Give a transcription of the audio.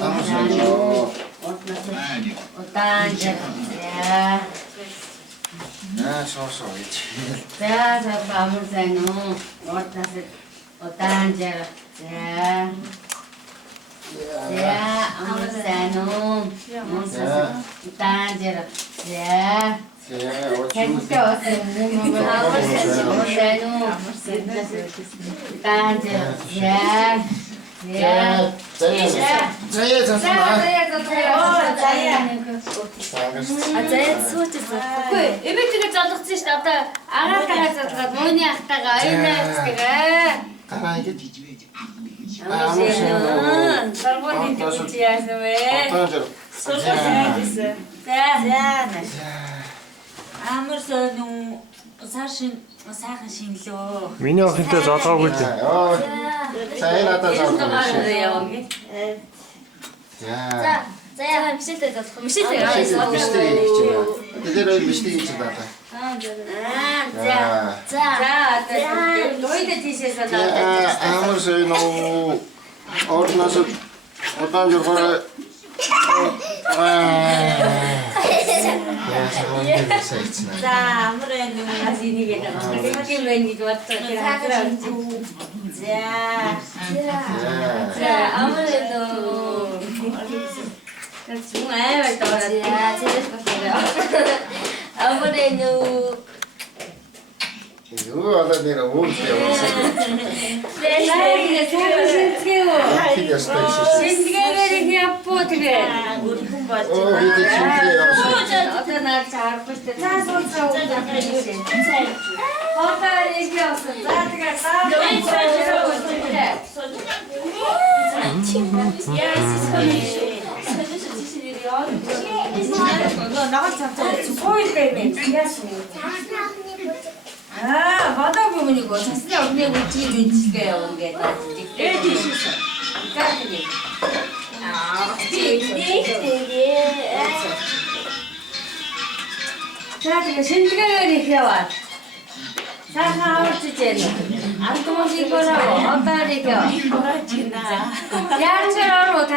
Амарсайно. Отаанжер. За. Соосоо гэж. За, амарсайно. Орднаас отаанжер. За. За, амарсайно. Отаанжер. За. Хэнтэй Амарсайно сайхан шинлөө. Миний охинтой зодоогүй л. Сайн надад зоолоо. За яа мишэлтэй залах. Мишэлтэй. Тэр өөр биштэй гэж байна. Лойда тийшээс надад. Амарсайно. Орднаас отаанжер. За амарсайно. Асинийг нэг байна гэж бодсон. За, амарсайно. Тэгвэл аймаг дөрөв. За, зэрэг болчихлоо. Амарсайно. Юу олоо нэр өөдөө явуулсан. Синтгээгээр яппоо тэгээ. Өрхөн болж Оо бид чинь явуулсан. Одоо наад чаарахгүй шүү дээ. Цаа сууцаа уу. Хатаа нэг явсан. За тэгээ 바닥 부분이고 자신의 엉덩이 뒤에 눈치게요. 이게 다 자, 지금 신기하게 해와. 사하고 주제는 안 도무지 거라고 어따리 겨. 양처럼 다